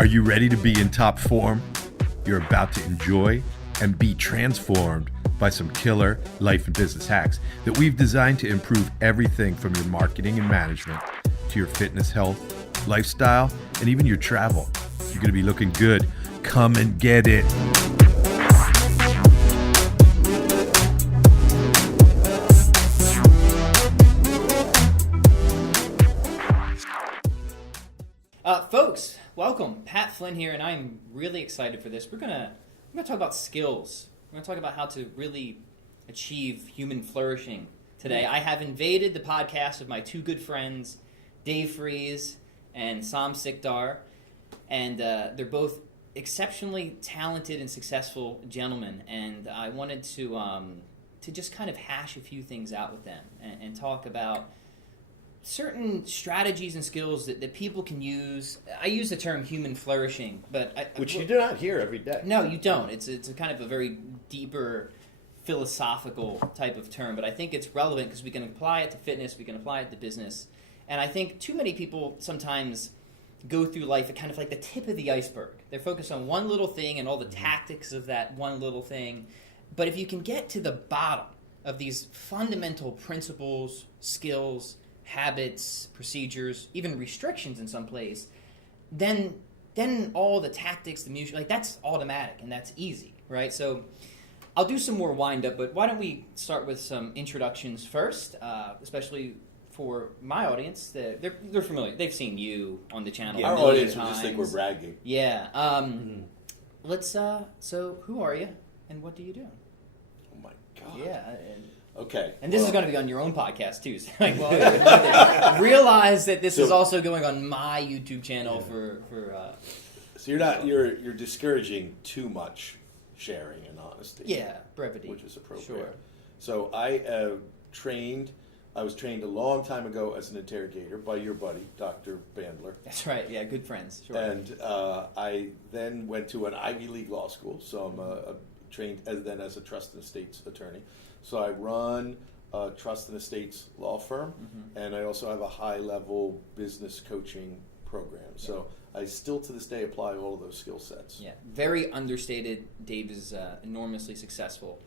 Are you ready to be in top form? You're about to enjoy and be transformed by some killer life and business hacks that we've designed to improve everything from your marketing and management to your fitness, health, lifestyle, and even your travel. You're going to be looking good. Come and get it. Folks, welcome. Pat Flynn here, and I'm really excited for this. We're gonna talk about skills. We're gonna talk about how to really achieve human flourishing today. I have invaded the podcast of my two good friends, Dave Freeze and Sam Sikdar, and they're both exceptionally talented and successful gentlemen. And I wanted to just kind of hash a few things out with them and talk about certain strategies and skills that people can use. I use the term human flourishing, but which you do not hear every day. No, you don't. It's a kind of a very deeper philosophical type of term, but I think it's relevant because we can apply it to fitness, we can apply it to business, and I think too many people sometimes go through life at kind of like the tip of the iceberg. They're focused on one little thing and all the tactics of that one little thing, but if you can get to the bottom of these fundamental principles, skills, habits, procedures, even restrictions in some place, then all the tactics, the music, like that's automatic and that's easy, right? So I'll do some more wind up, but why don't we start with some introductions first, especially for my audience. They're familiar. They've seen you on the channel. Our audience will just think we're bragging. Yeah. Let's. So who are you, and what do you do? Oh my God. Yeah. Okay. And this is going to be on your own podcast too. So realize that this is also going on my YouTube channel for. So you're discouraging too much sharing and honesty. Yeah, brevity, which is appropriate. Sure. So I was trained a long time ago as an interrogator by your buddy, Dr. Bandler. That's right. Yeah, good friends. Sure. And I then went to an Ivy League law school. So I'm trained as a trust and estates attorney. So I run a trust and estates law firm, and I also have a high-level business coaching program. So I still to this day apply all of those skill sets. Yeah, very understated. Dave is enormously successful.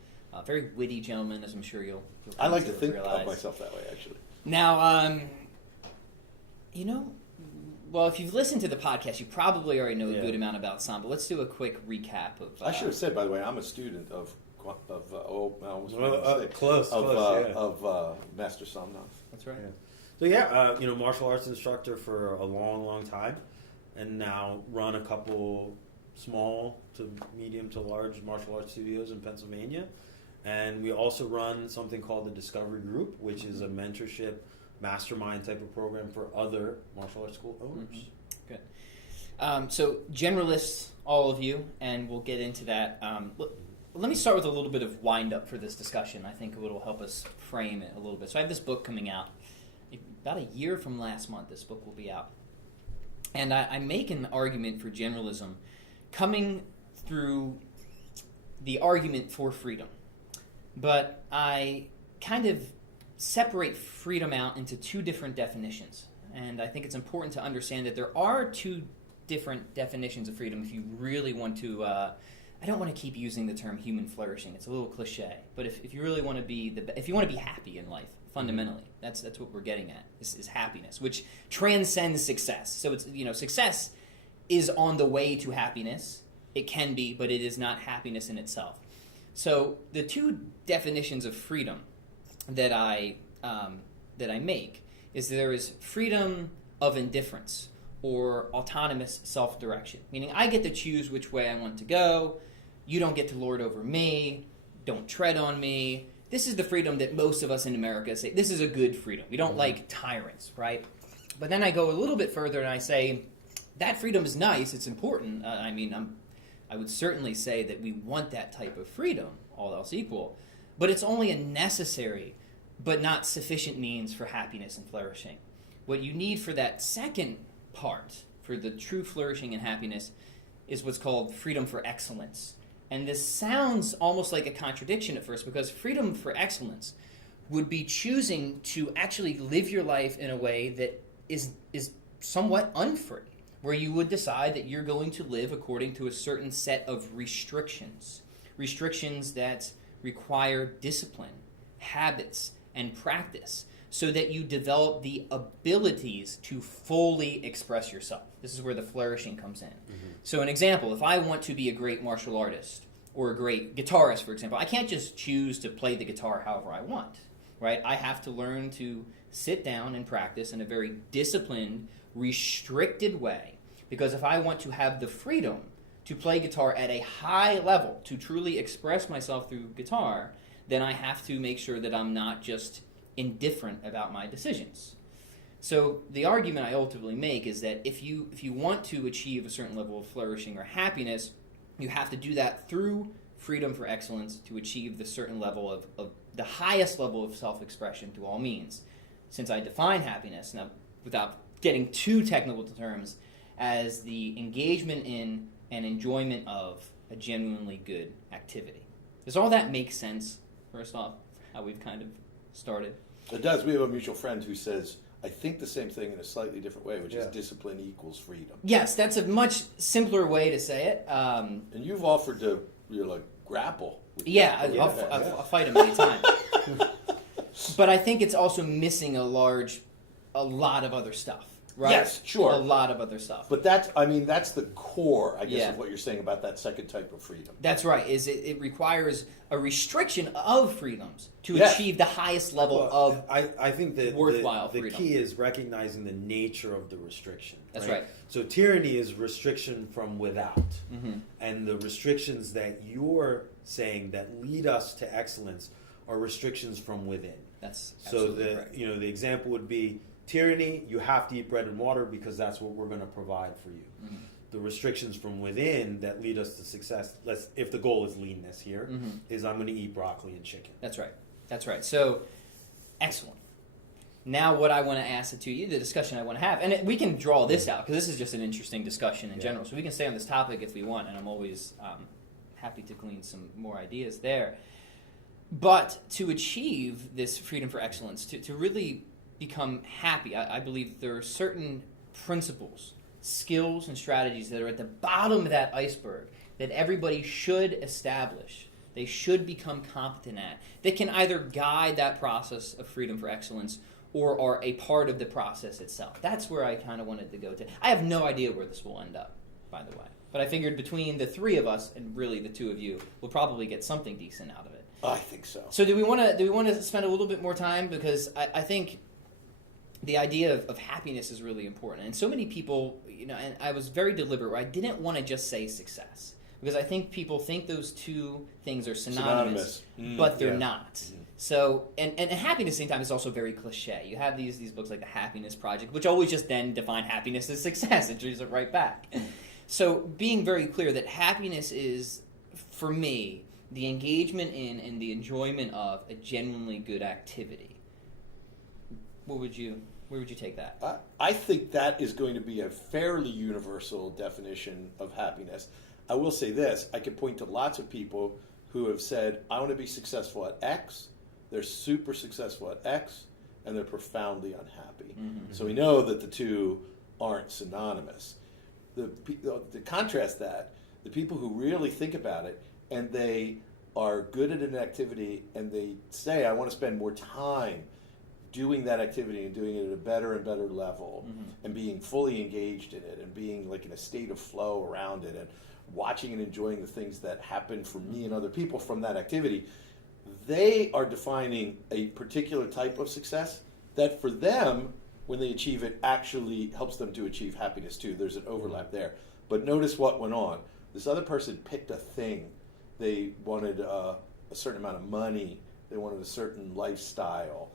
Very witty gentleman, as I'm sure you'll I like to think realize. of myself that way, actually. Now, well, if you've listened to the podcast, you probably already know a good amount about Sam, but let's do a quick recap of... I should have said, by the way, I'm a student of Master Somnath. That's right. Yeah. So martial arts instructor for a long, long time, and now run a couple small to medium to large martial arts studios in Pennsylvania. And we also run something called the Discovery Group, which is a mentorship mastermind type of program for other martial arts school owners. Good. So generalists, all of you, and we'll get into that. Let me start with a little bit of wind up for this discussion. I think it will help us frame it a little bit. So I have this book coming out. About a year from last month, this book will be out. And I make an argument for generalism coming through the argument for freedom. But I kind of separate freedom out into two different definitions. And I think it's important to understand that there are two different definitions of freedom if you really want to... I don't want to keep using the term human flourishing. It's a little cliche. But if you really want to be if you want to be happy in life, fundamentally, that's what we're getting at. This is happiness, which transcends success. So it's success is on the way to happiness. It can be, but it is not happiness in itself. So the two definitions of freedom that I make is there is freedom of indifference or autonomous self-direction, meaning I get to choose which way I want to go. You don't get to lord over me. Don't tread on me. This is the freedom that most of us in America say, this is a good freedom. We don't like tyrants, right? But then I go a little bit further and I say, that freedom is nice, it's important. I would certainly say that we want that type of freedom, all else equal. But it's only a necessary but not sufficient means for happiness and flourishing. What you need for that second part, for the true flourishing and happiness, is what's called freedom for excellence. And this sounds almost like a contradiction at first, because freedom for excellence would be choosing to actually live your life in a way that is somewhat unfree, where you would decide that you're going to live according to a certain set of restrictions. Restrictions that require discipline, habits, and practice, so that you develop the abilities to fully express yourself. This is where the flourishing comes in. So an example, if I want to be a great martial artist or a great guitarist, for example, I can't just choose to play the guitar however I want, right? I have to learn to sit down and practice in a very disciplined, restricted way, because if I want to have the freedom to play guitar at a high level, to truly express myself through guitar, then I have to make sure that I'm not just indifferent about my decisions. So the argument I ultimately make is that if you want to achieve a certain level of flourishing or happiness, you have to do that through freedom for excellence to achieve the certain level of the highest level of self-expression through all means. Since I define happiness, now without getting too technical terms, as the engagement in and enjoyment of a genuinely good activity. Does all that make sense, first off, how we've kind of started? It does. We have a mutual friend who says, I think the same thing in a slightly different way, which is discipline equals freedom. Yes, that's a much simpler way to say it. And you've offered to, grapple with Yeah, I'll fight him many times. But I think it's also missing a lot of other stuff, right? Yes, sure. A lot of other stuff. But that's the core, I guess, of what you're saying about that second type of freedom. That's right. It requires a restriction of freedoms to achieve the highest level of I think that worthwhile the freedom. key is recognizing the nature of the restriction. That's right. So tyranny is restriction from without. And the restrictions that you're saying that lead us to excellence are restrictions from within. That's so absolutely correct. The example would be tyranny, you have to eat bread and water because that's what we're going to provide for you. The restrictions from within that lead us to success, if the goal is leanness here, is I'm going to eat broccoli and chicken. That's right. So, excellent. Now what I want to ask to you, the discussion I want to have, and we can draw this out because this is just an interesting discussion in general, so we can stay on this topic if we want, and I'm always happy to glean some more ideas there. But to achieve this freedom for excellence, to really become happy, I believe there are certain principles, skills, and strategies that are at the bottom of that iceberg that everybody should establish, they should become competent at, that can either guide that process of freedom for excellence or are a part of the process itself. That's where I kind of wanted to go to. I have no idea where this will end up, by the way. But I figured between the three of us and really the two of you, we'll probably get something decent out of it. I think so. So do we want to spend a little bit more time? Because I think the idea of happiness is really important. And so many people, and I was very deliberate where I didn't want to just say success. Because I think people think those two things are synonymous. But they're not. So, and happiness at the same time is also very cliche. You have these books like The Happiness Project, which always just then define happiness as success and treats it right back. So being very clear that happiness is, for me, the engagement in and the enjoyment of a genuinely good activity. Where would you take that? I think that is going to be a fairly universal definition of happiness. I will say this, I can point to lots of people who have said, I want to be successful at X, they're super successful at X, and they're profoundly unhappy. So we know that the two aren't synonymous. To contrast that, the people who really think about it and they are good at an activity and they say, I want to spend more time doing that activity and doing it at a better and better level and being fully engaged in it and being like in a state of flow around it and watching and enjoying the things that happen for me and other people from that activity, they are defining a particular type of success that for them, when they achieve it, actually helps them to achieve happiness too. There's an overlap there. But notice what went on. This other person picked a thing. They wanted a certain amount of money. They wanted a certain lifestyle.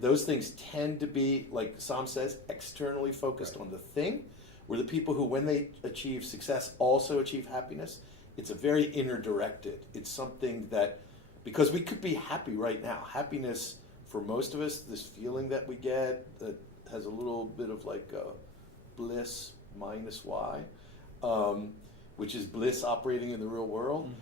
Those things tend to be, like Sam says, externally focused on the thing, where the people who, when they achieve success, also achieve happiness. It's a very inner directed. It's something that, because we could be happy right now. Happiness, for most of us, this feeling that we get that has a little bit of like bliss minus Y, which is bliss operating in the real world.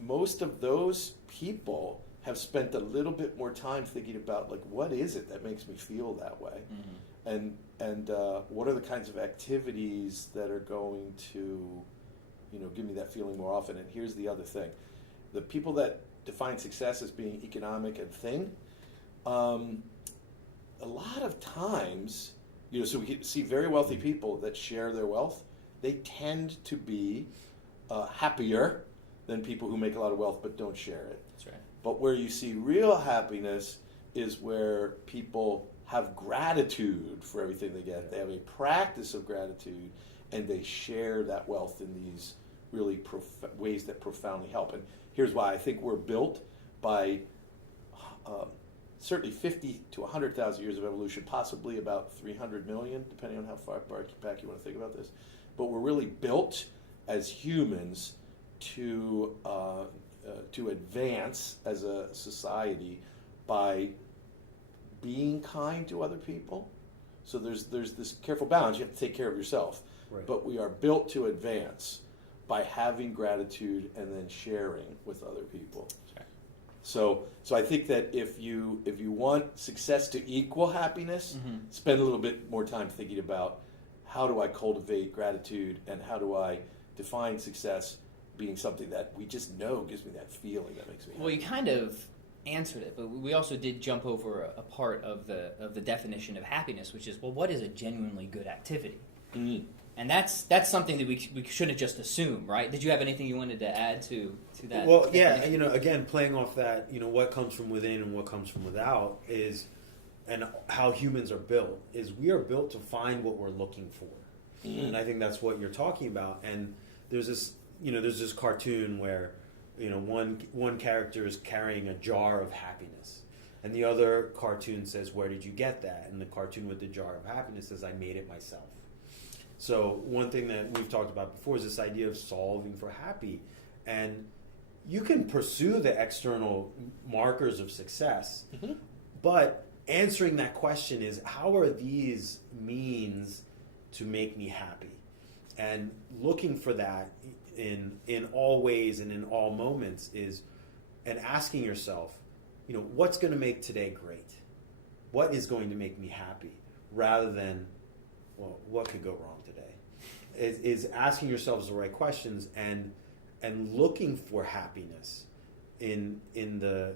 Most of those people have spent a little bit more time thinking about, like, what is it that makes me feel that way? and what are the kinds of activities that are going to, give me that feeling more often? And here's the other thing: the people that define success as being economic and thing, a lot of times, so we can see very wealthy people that share their wealth. They tend to be happier than people who make a lot of wealth but don't share it. That's right. But where you see real happiness is where people have gratitude for everything they get. They have a practice of gratitude, and they share that wealth in these really ways that profoundly help. And here's why I think we're built by certainly 50 to 100,000 years of evolution, possibly about 300 million, depending on how far back you want to think about this. But we're really built as humans to advance as a society by being kind to other people. So there's this careful balance. You have to take care of yourself. Right. But we are built to advance by having gratitude and then sharing with other people. Sure. So I think that if you want success to equal happiness, spend a little bit more time thinking about how do I cultivate gratitude and how do I define success being something that we just know gives me that feeling that makes me happy. Well, you kind of answered it, but we also did jump over a part of the definition of happiness, which is, well, what is a genuinely good activity? Mm-hmm. And that's something that we shouldn't just assume, right? Did you have anything you wanted to add to that? Well, definition? yeah, again, playing off that, what comes from within and what comes from without is, and how humans are built, is we are built to find what we're looking for. Mm-hmm. And I think that's what you're talking about. And there's this cartoon where, one character is carrying a jar of happiness. And the other cartoon says, where did you get that? And the cartoon with the jar of happiness says, I made it myself. So one thing that we've talked about before is this idea of solving for happy. And you can pursue the external markers of success, but answering that question is, how are these means to make me happy? And looking for that in all ways and in all moments and asking yourself, what's going to make today great? What is going to make me happy? Rather than, well, what could go wrong today? Is asking yourselves the right questions and looking for happiness in the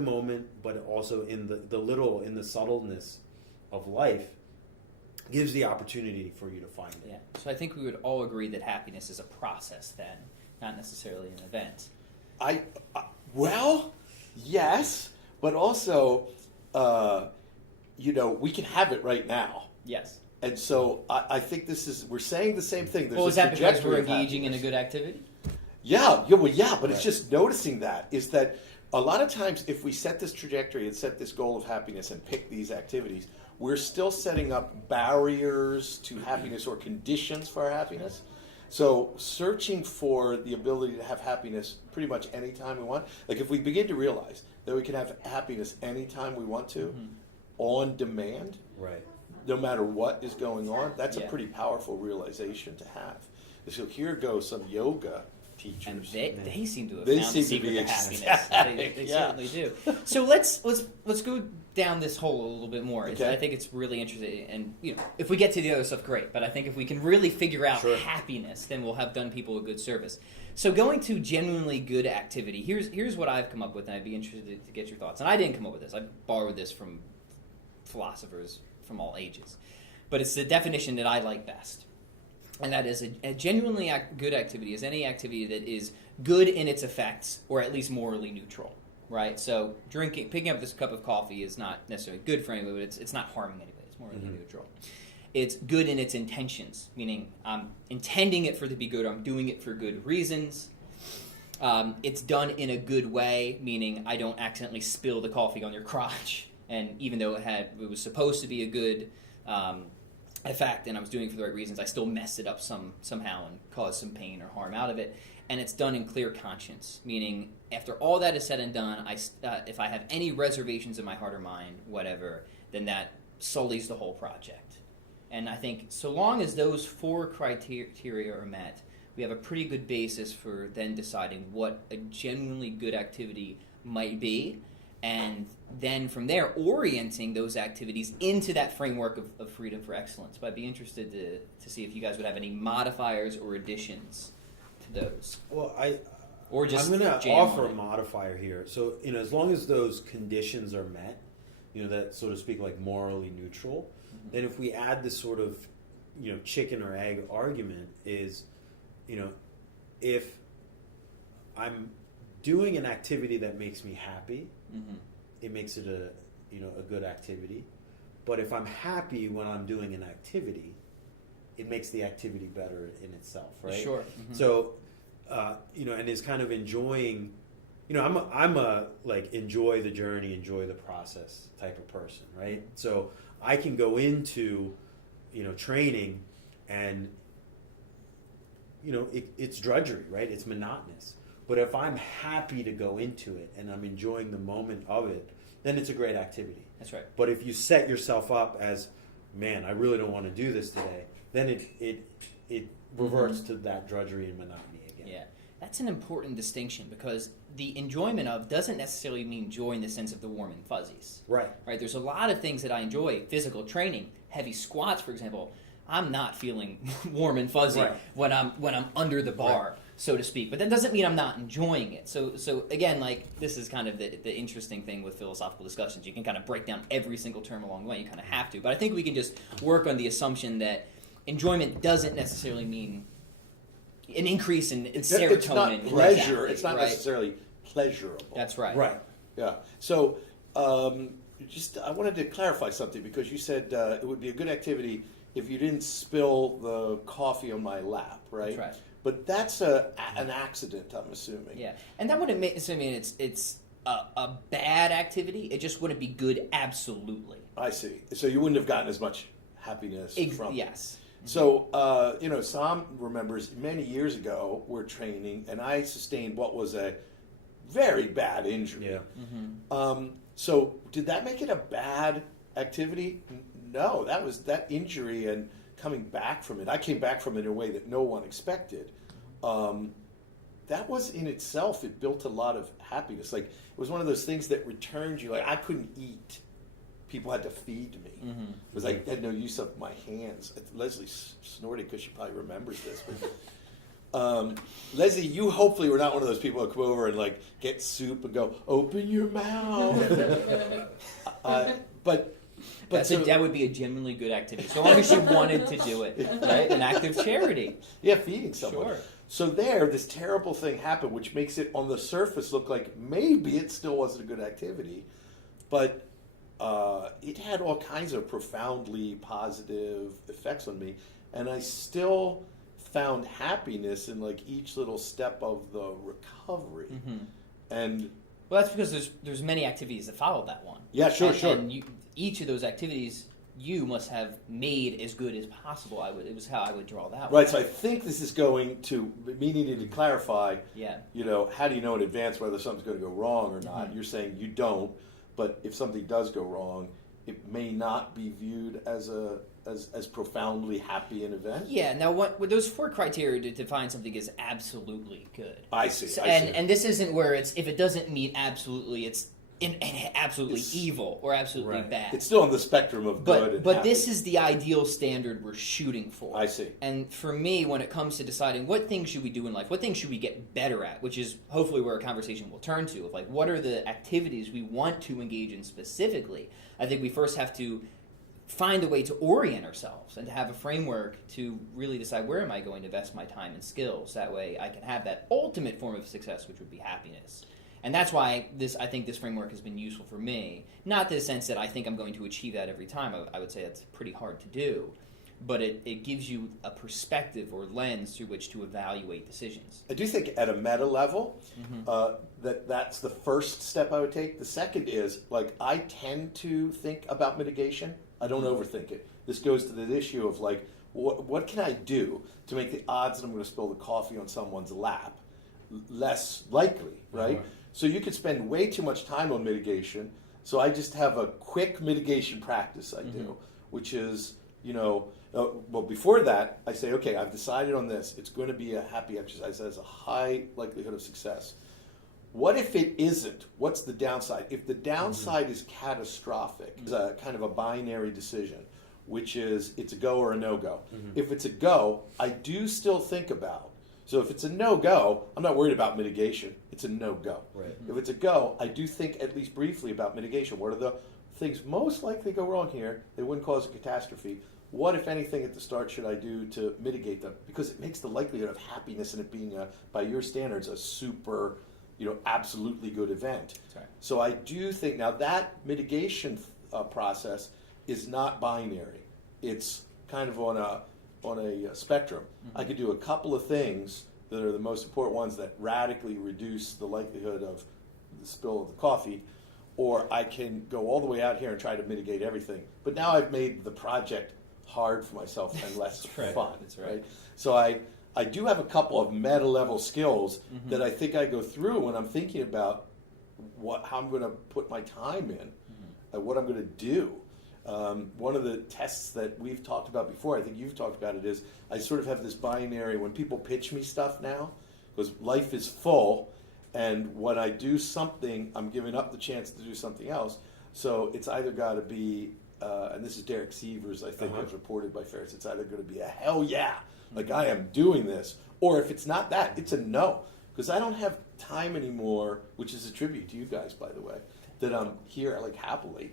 moment, but also in the subtleness of life, gives the opportunity for you to find it. Yeah. So I think we would all agree that happiness is a process then, not necessarily an event. Well, yes, but also, we can have it right now. Yes. And so I think we're saying the same thing. There's Well, is a that because trajectory we're of engaging in a happiness. good activity? Yeah, but Right. it's just noticing is that a lot of times if we set this trajectory and set this goal of happiness and pick these activities, we're still setting up barriers to happiness or conditions for our happiness. So searching for the ability to have happiness pretty much anytime we want, like if we begin to realize that we can have happiness anytime we want to, on demand, Right. no matter what is going on, that's a Yeah. pretty powerful realization to have. So here go some yoga teachers. And they seem to have They found seem the to secret be to happiness. ecstatic, They yeah. certainly do. So let's go down this hole a little bit more. Okay. I think it's really interesting, and if we get to the other stuff, great. But I think if we can really figure out Sure. happiness, then we'll have done people a good service. So going to genuinely good activity. Here's what I've come up with, and I'd be interested to get your thoughts. And I didn't come up with this. I borrowed this from philosophers from all ages, but it's the definition that I like best. And that is a genuinely good activity is any activity that is good in its effects, or at least morally neutral, right? So picking up this cup of coffee is not necessarily good for anybody, but it's not harming anybody. It's morally neutral. It's good in its intentions, meaning I'm intending it for it to be good. I'm doing it for good reasons. It's done in a good way, meaning I don't accidentally spill the coffee on your crotch. And even though it was supposed to be a good effect, and I was doing it for the right reasons, I still messed it up somehow and caused some pain or harm out of it. And it's done in clear conscience, meaning after all that is said and done, if I have any reservations in my heart or mind, whatever, then that sullies the whole project. And I think so long as those four criteria are met, we have a pretty good basis for then deciding what a genuinely good activity might be. and then from there orienting those activities into that framework of freedom for excellence. But I'd be interested to see if you guys would have any modifiers or additions to those. Well, Or just I'm going to jam offer on a it. modifier here. So, as long as those conditions are met, that, so to speak, like morally neutral, then if we add this sort of, chicken or egg argument is, if I'm doing an activity that makes me happy, it makes it a good activity. But if I'm happy when I'm doing an activity, it makes the activity better in itself, right? Sure. So, and is kind of enjoying, I'm a like enjoy the journey, enjoy the process type of person, right? So I can go into, training and, it's drudgery, right? It's monotonous. But if I'm happy to go into it and I'm enjoying the moment of it, then it's a great activity. That's right. But if you set yourself up as, man, I really don't want to do this today, then it reverts to that drudgery and monotony again. Yeah, that's an important distinction because the enjoyment of doesn't necessarily mean joy in the sense of the warm and fuzzies. Right. Right. There's a lot of things that I enjoy. Physical training, heavy squats, for example. I'm not feeling warm and fuzzy when I'm under the bar, so to speak. But that doesn't mean I'm not enjoying it. So again, like this is kind of the interesting thing with philosophical discussions. You can kind of break down every single term along the way. You kind of have to. But I think we can just work on the assumption that enjoyment doesn't necessarily mean an increase in serotonin. It's not pleasure. Exactly, It's not necessarily pleasurable. That's right. Right. Yeah. So, I wanted to clarify something because you said it would be a good activity if you didn't spill the coffee on my lap, right? That's right. But that's an accident, I'm assuming. Yeah, and that wouldn't necessarily mean it's a bad activity. It just wouldn't be good absolutely. I see. So you wouldn't have gotten as much happiness from it. Yes. So, Sam remembers many years ago we're training, and I sustained what was a very bad injury. Yeah. So, did that make it a bad activity? No, that injury and coming back from it. I came back from it in a way that no one expected. That was in itself, it built a lot of happiness. Like, it was one of those things that returned you. Like, I couldn't eat. People had to feed me because I had no use of my hands. Leslie snorted because she probably remembers this. But Leslie, you hopefully were not one of those people who come over and like get soup and go, open your mouth. But that would be a genuinely good activity, so long as she wanted to do it, right? An act of charity. Yeah, feeding someone. Sure. So this terrible thing happened, which makes it on the surface look like maybe it still wasn't a good activity, but it had all kinds of profoundly positive effects on me, and I still found happiness in like each little step of the recovery. And Well, that's because there's many activities that follow that one. Yeah, sure. And each of those activities you must have made as good as possible. It was how I would draw that one. Right, so I think this is going to me needing to clarify. Yeah. How do you know in advance whether something's going to go wrong or not? You're saying you don't, but if something does go wrong, it may not be viewed as profoundly happy an event. Yeah. Now, what those four criteria to define something is absolutely good. I see. And this isn't where it's if it doesn't meet absolutely, it's absolutely evil or absolutely bad. It's still on the spectrum of good and but happy. this is the ideal standard we're shooting for. I see. And for me, when it comes to deciding what things should we do in life, what things should we get better at, which is hopefully where a conversation will turn to, of like what are the activities we want to engage in specifically, I think we first have to find a way to orient ourselves and to have a framework to really decide where am I going to invest my time and skills. That way I can have that ultimate form of success, which would be happiness. And that's why I think this framework has been useful for me. Not in the sense that I think I'm going to achieve that every time. I would say that's pretty hard to do. But it gives you a perspective or lens through which to evaluate decisions. I do think at a meta level, that's the first step I would take. The second is, like, I tend to think about mitigation. I don't overthink it. This goes to the issue of, like, what can I do to make the odds that I'm going to spill the coffee on someone's lap less likely, right? So you could spend way too much time on mitigation. So I just have a quick mitigation practice I do, which is, before that, I say, okay, I've decided on this. It's going to be a happy exercise that has a high likelihood of success. what if it isn't? What's the downside? If the downside is catastrophic, it's a kind of a binary decision, which is it's a go or a no-go. If it's a go, I do still think about. So if it's a no-go, I'm not worried about mitigation. It's a no-go. Right. If it's a go, I do think at least briefly about mitigation. What are the things most likely to go wrong here? They wouldn't cause a catastrophe. What, if anything, at the start should I do to mitigate them? Because it makes the likelihood of happiness in it being, by your standards, a super, absolutely good event. Right. So I do think now that mitigation process is not binary. It's kind of on a spectrum. I could do a couple of things that are the most important ones that radically reduce the likelihood of the spill of the coffee, or I can go all the way out here and try to mitigate everything. But now I've made the project hard for myself and less right. fun. That's right. So I do have a couple of meta level skills that I think I go through when I'm thinking about how I'm going to put my time in, and what I'm going to do. One of the tests that we've talked about before, I think you've talked about it, is I sort of have this binary when people pitch me stuff now, because life is full, and when I do something, I'm giving up the chance to do something else. So it's either got to be, and this is Derek Sievers, I think, has reported by Ferris, it's either going to be a hell yeah, like I am doing this, or if it's not that, it's a no. Because I don't have time anymore, which is a tribute to you guys, by the way, that I'm here like happily.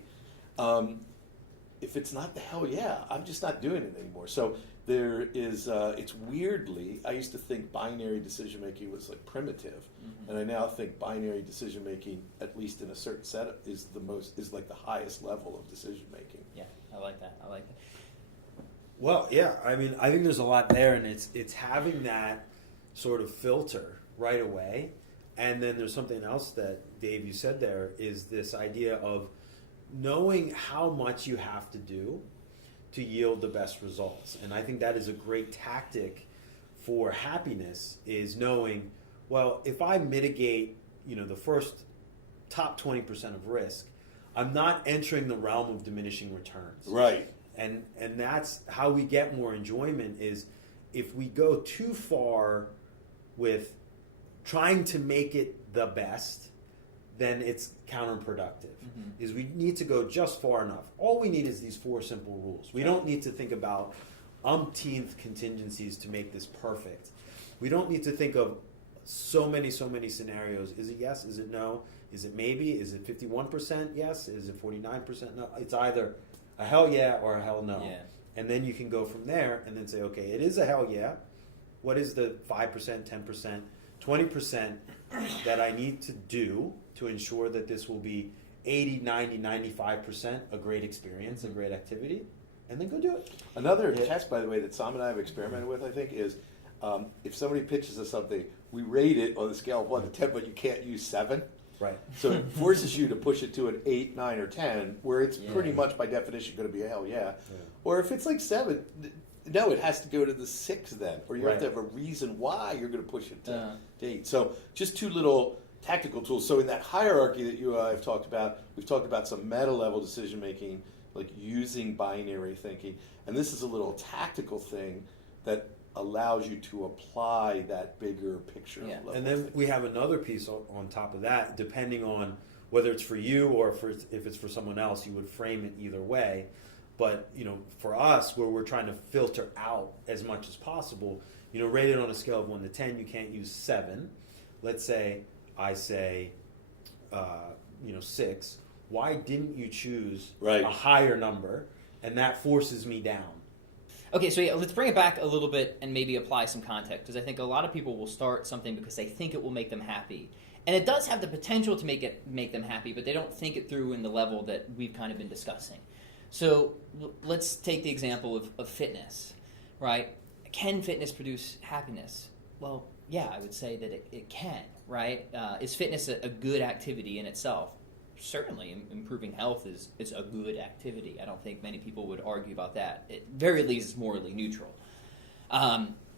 If it's not the hell yeah, I'm just not doing it anymore. So there is, it's weirdly, I used to think binary decision making was like primitive, and I now think binary decision making, at least in a certain setup, is like the highest level of decision making. Yeah, I like that. Well, yeah, I mean, I think there's a lot there, and it's having that sort of filter right away. And then there's something else that, Dave, you said there, is this idea of knowing how much you have to do to yield the best results. And I think that is a great tactic for happiness, is knowing, well, if I mitigate, the first top 20% of risk, I'm not entering the realm of diminishing returns. Right. And that's how we get more enjoyment, is if we go too far with trying to make it the best, then it's counterproductive. Is we need to go just far enough. All we need is these 4 simple rules. We don't need to think about umpteenth contingencies to make this perfect. We don't need to think of so many scenarios. Is it yes? Is it no? Is it maybe? Is it 51% yes? Is it 49% no? It's either a hell yeah or a hell no. Yeah. And then you can go from there and then say, okay, it is a hell yeah. What is the 5%, 10%, 20% that I need to do to ensure that this will be 80, 90, 95% a great experience, a great activity, and then go do it. Another test, by the way, that Sam and I have experimented with, I think, is if somebody pitches us something, we rate it on the scale of 1 to 10, but you can't use 7. Right. So it forces you to push it to an 8, 9, or 10, where it's pretty much by definition going to be a hell yeah. Or if it's like 7, no, it has to go to the 6 then, or you have to have a reason why you're going to push it to 8. So just 2 little tactical tools. So in that hierarchy that you have talked about, we've talked about some meta level decision making, like using binary thinking, and this is a little tactical thing that allows you to apply that bigger picture. Level and then we have another piece on top of that, depending on whether it's for you or if it's for someone else. You would frame it either way. But for us, where we're trying to filter out as much as possible, rated on a scale of 1 to 10, you can't use 7. Let's say I say 6. Why didn't you choose a higher number? And that forces me down. Okay, so let's bring it back a little bit and maybe apply some context, because I think a lot of people will start something because they think it will make them happy. And it does have the potential to make them happy, but they don't think it through in the level that we've kind of been discussing. So let's take the example of fitness, right? Can fitness produce happiness? Well, yeah, I would say that it can, right? Is fitness a good activity in itself? Certainly, improving health is a good activity. I don't think many people would argue about that. At very least, it's morally neutral.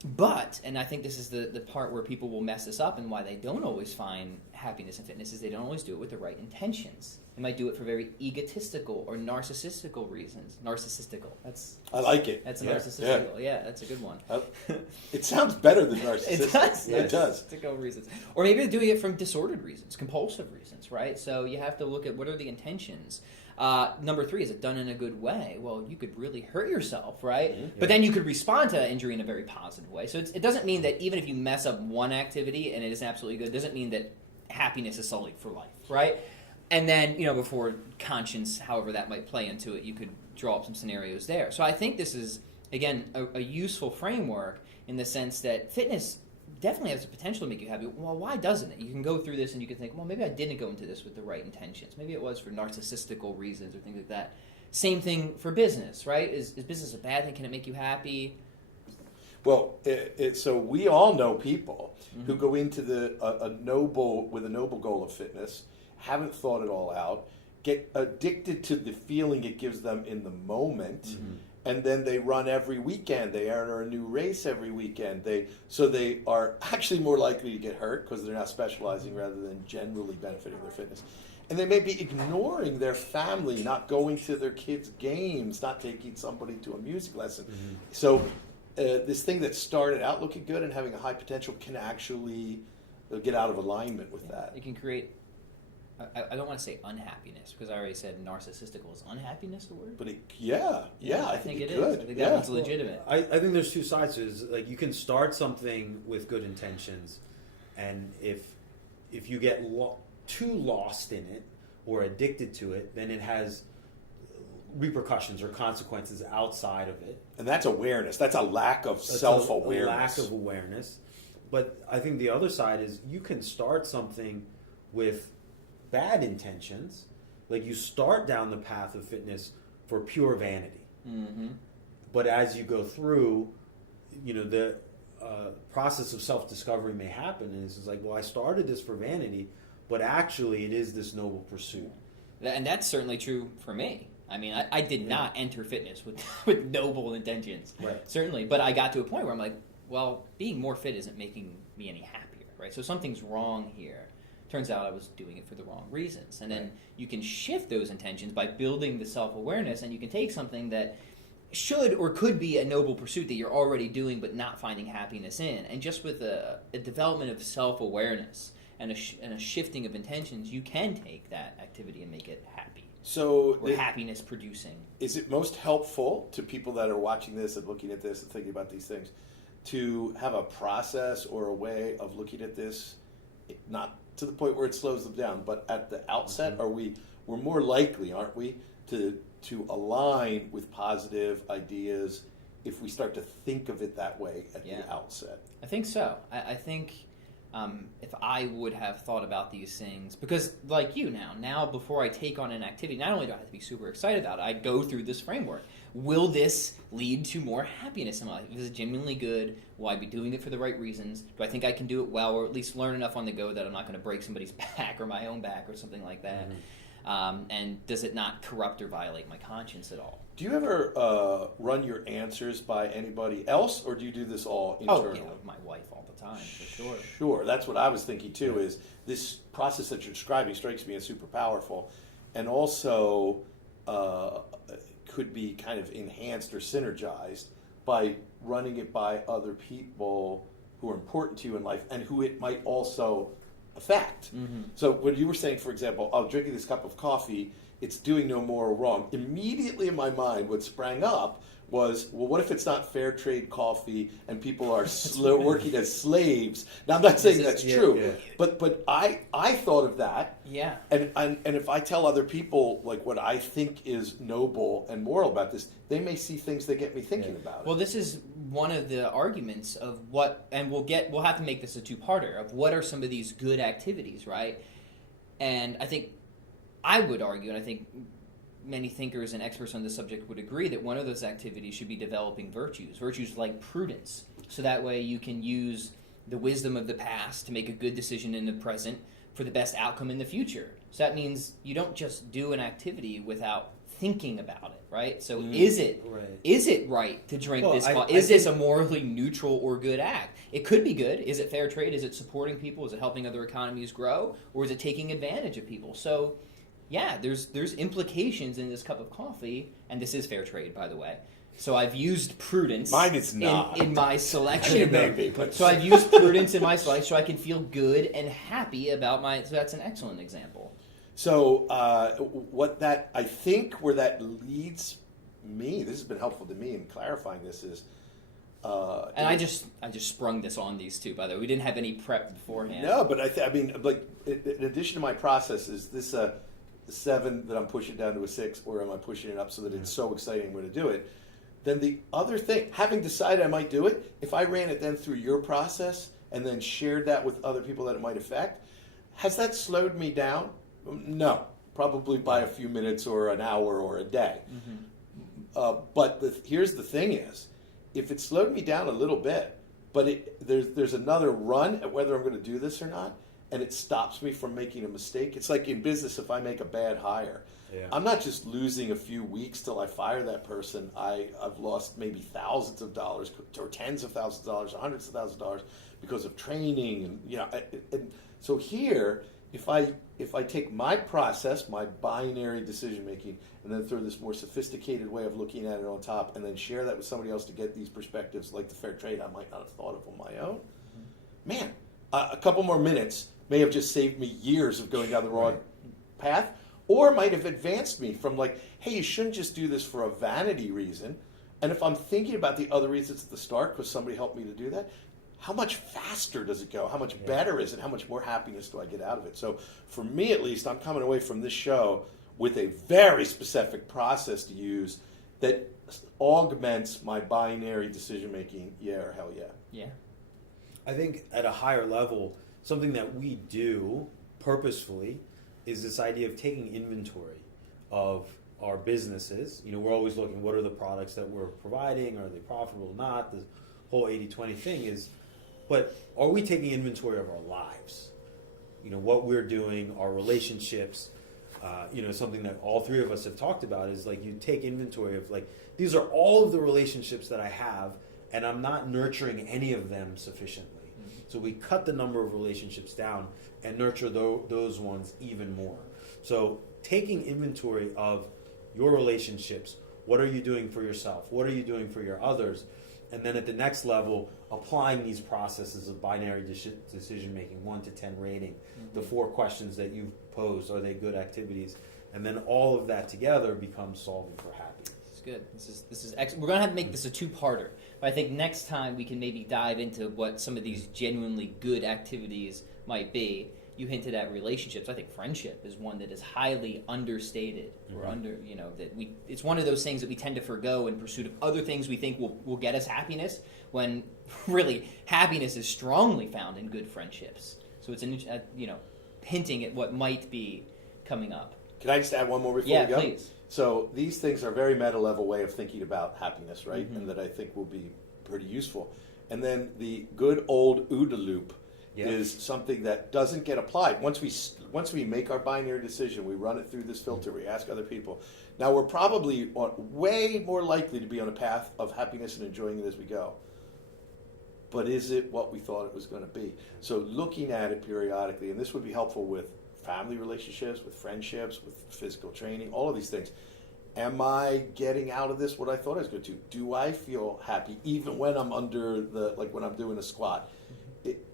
But, and I think this is the part where people will mess this up and why they don't always find happiness and fitness is they don't always do it with the right intentions. They might do it for very egotistical or narcissistical reasons. Narcissistical. I like it. That's Yeah. narcissistical. Yeah, that's a good one. It sounds better than narcissistic. It does. It does. Narcissistical reasons. Or maybe they're doing it from disordered reasons, compulsive reasons, right? So you have to look at what are the intentions. Number 3, is it done in a good way? Well, you could really hurt yourself, right? Mm-hmm. But then you could respond to that injury in a very positive way. So it doesn't mean that even if you mess up one activity and it is absolutely good, it doesn't mean that happiness is solely for life, right? And then, before conscience, however that might play into it, you could draw up some scenarios there. So I think this is, again, a useful framework in the sense that fitness definitely has the potential to make you happy. Well, why doesn't it? You can go through this and you can think, well, maybe I didn't go into this with the right intentions. Maybe it was for narcissistical reasons or things like that. Same thing for business, right? Is business a bad thing? Can it make you happy? Well, so we all know people who go into a noble goal of fitness, haven't thought it all out, get addicted to the feeling it gives them in the moment, and then they run every weekend. They enter a new race every weekend. So they are actually more likely to get hurt because they're now specializing rather than generally benefiting their fitness. And they may be ignoring their family, not going to their kids' games, not taking somebody to a music lesson. So this thing that started out looking good and having a high potential can actually get out of alignment with that. It can create, I don't want to say unhappiness, because I already said narcissistical. Is unhappiness a word? But I think it is. could. I think that one's legitimate. I think there's two sides to it. It's like you can start something with good intentions, and if you get too lost in it or addicted to it, then it has repercussions or consequences outside of it. And that's awareness. That's a lack of self-awareness. A lack of awareness. But I think the other side is you can start something with bad intentions. Like you start down the path of fitness for pure vanity. But as you go through, the process of self-discovery may happen. And it's like, well, I started this for vanity, but actually it is this noble pursuit. And that's certainly true for me. I mean, I did not enter fitness with noble intentions, right? Certainly. But I got to a point where I'm like, well, being more fit isn't making me any happier, right? So something's wrong here. Turns out I was doing it for the wrong reasons. And then you can shift those intentions by building the self-awareness, and you can take something that should or could be a noble pursuit that you're already doing but not finding happiness in. And just with a development of self-awareness and a shifting of intentions, you can take that activity and make it happy. So or happiness producing. Is it most helpful to people that are watching this and looking at this and thinking about these things to have a process or a way of looking at this, not to the point where it slows them down, but at the outset, we're more likely, aren't we, to align with positive ideas if we start to think of it that way at the outset? I think so. I think if I would have thought about these things, because like you now before I take on an activity, not only do I have to be super excited about it, I go through this framework. Will this lead to more happiness in my life? Is it genuinely good? Will I be doing it for the right reasons? Do I think I can do it well, or at least learn enough on the go that I'm not going to break somebody's back or my own back or something like that? And does it not corrupt or violate my conscience at all? Do you ever run your answers by anybody else, or do you do this all internally? Oh, yeah, with my wife all the time, for sure. Sure, that's what I was thinking too, is this process that you're describing strikes me as super powerful, and also could be kind of enhanced or synergized by running it by other people who are important to you in life and who it might also affect. So when you were saying, for example, drinking this cup of coffee, it's doing no moral wrong, immediately in my mind what sprang up was, well, what if it's not fair trade coffee and people are working as slaves? Now, I'm not saying that's true, but I thought of that. Yeah. And if I tell other people like what I think is noble and moral about this, they may see things that get me thinking about it. Well, this is one of the arguments of what, and we'll have to make this a two-parter, of what are some of these good activities, right? And I think I would argue, and I think many thinkers and experts on the subject would agree, that one of those activities should be developing virtues like prudence, so that way you can use the wisdom of the past to make a good decision in the present for the best outcome in the future. So that means you don't just do an activity without thinking about it. right? So is it right to drink this coffee? Is this a morally neutral or good act? It could be good. Is it fair trade? Is it supporting people? Is it helping other economies grow? Or is it taking advantage of people? So, yeah, there's implications in this cup of coffee, and this is fair trade, by the way. So I've used prudence. Mine is not. In my selection. It may be, but... So I've used prudence in my selection so I can feel good and happy about my... So that's an excellent example. So what that, I think where that leads me, this has been helpful to me in clarifying this is... and I just sprung this on these two, by the way. We didn't have any prep beforehand. No, but I mean, like, in addition to my process, is this a 7 that I'm pushing down to a 6, or am I pushing it up so that it's so exciting I'm going to do it? Then the other thing, having decided I might do it, if I ran it then through your process and then shared that with other people that it might affect, has that slowed me down? No, probably by a few minutes or an hour or a day. Mm-hmm. But here's the thing is, if it slowed me down a little bit, but there's another run at whether I'm going to do this or not, and it stops me from making a mistake. It's like in business, if I make a bad hire, I'm not just losing a few weeks till I fire that person. I've lost maybe thousands of dollars, or tens of thousands of dollars, or hundreds of thousands of dollars because of training, and so here, if I take my process, my binary decision making, and then throw this more sophisticated way of looking at it on top, and then share that with somebody else to get these perspectives, like the fair trade I might not have thought of on my own, man, a couple more minutes may have just saved me years of going down the wrong path, or might have advanced me from like, hey, you shouldn't just do this for a vanity reason. And if I'm thinking about the other reasons at the start because somebody helped me to do that, how much faster does it go? How much better is it? How much more happiness do I get out of it? So for me, at least, I'm coming away from this show with a very specific process to use that augments my binary decision-making, yeah or hell yeah. Yeah. I think at a higher level, something that we do purposefully is this idea of taking inventory of our businesses. We're always looking, what are the products that we're providing? Are they profitable or not? The whole 80-20 thing is, but are we taking inventory of our lives? What we're doing, our relationships, something that all three of us have talked about is like you take inventory of like, these are all of the relationships that I have and I'm not nurturing any of them sufficiently. So we cut the number of relationships down and nurture those ones even more. So taking inventory of your relationships, what are you doing for yourself? What are you doing for your others? And then at the next level, applying these processes of binary decision making, 1 to 10 rating, the 4 questions that you've posed, are they good activities? And then all of that together becomes solving for happiness. This is good. This is excellent. We're going to have to make this a 2-parter. But I think next time we can maybe dive into what some of these genuinely good activities might be. You hinted at relationships. I think friendship is one that is highly understated, or it's one of those things that we tend to forgo in pursuit of other things we think will get us happiness, when really happiness is strongly found in good friendships. So it's hinting at what might be coming up. Can I just add one more before we go? Yeah, please. So these things are a very meta-level way of thinking about happiness, right? Mm-hmm. And that I think will be pretty useful. And then the good old OODA loop is something that doesn't get applied. Once we make our binary decision, we run it through this filter, we ask other people. Now we're probably way more likely to be on a path of happiness and enjoying it as we go. But is it what we thought it was going to be? So looking at it periodically, and this would be helpful with family relationships, with friendships, with physical training, all of these things. Am I getting out of this what I thought I was going to? Do I feel happy even when I'm when I'm doing a squat?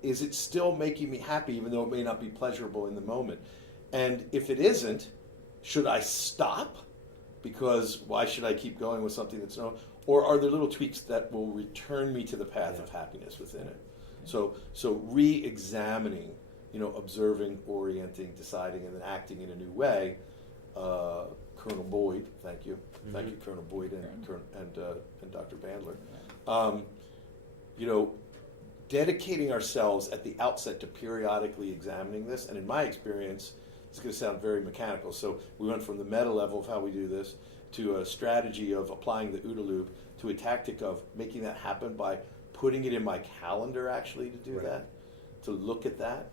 Is it still making me happy even though it may not be pleasurable in the moment? And if it isn't, should I stop? Because why should I keep going with something that's no? Or are there little tweaks that will return me to the path of happiness within it? So re-examining, observing, orienting, deciding, and then acting in a new way. Colonel Boyd, thank you, thank you, Colonel Boyd and Dr. Bandler. Dedicating ourselves at the outset to periodically examining this, and in my experience, it's going to sound very mechanical. So we went from the meta level of how we do this to a strategy of applying the OODA loop to a tactic of making that happen by putting it in my calendar actually to do that, to look at that.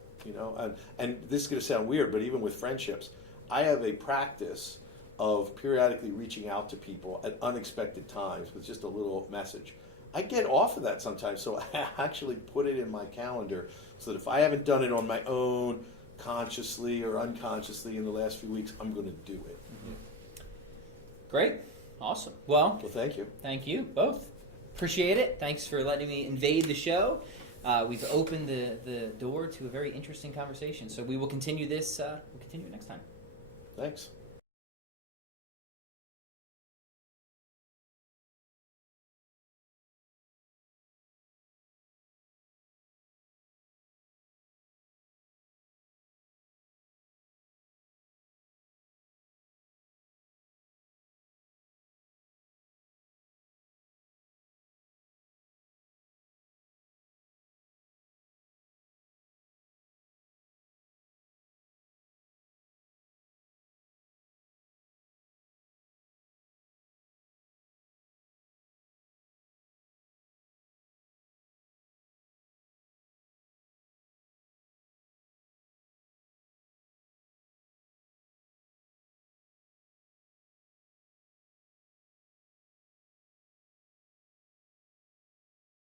And this is going to sound weird, but even with friendships, I have a practice of periodically reaching out to people at unexpected times with just a little message. I get off of that sometimes, so I actually put it in my calendar so that if I haven't done it on my own, consciously or unconsciously in the last few weeks, I'm going to do it. Great. Awesome. Well, Thank you. thank you both. Appreciate it. Thanks for letting me invade the show. We've opened the door to a very interesting conversation. So we will continue this. We'll continue next time. Thanks.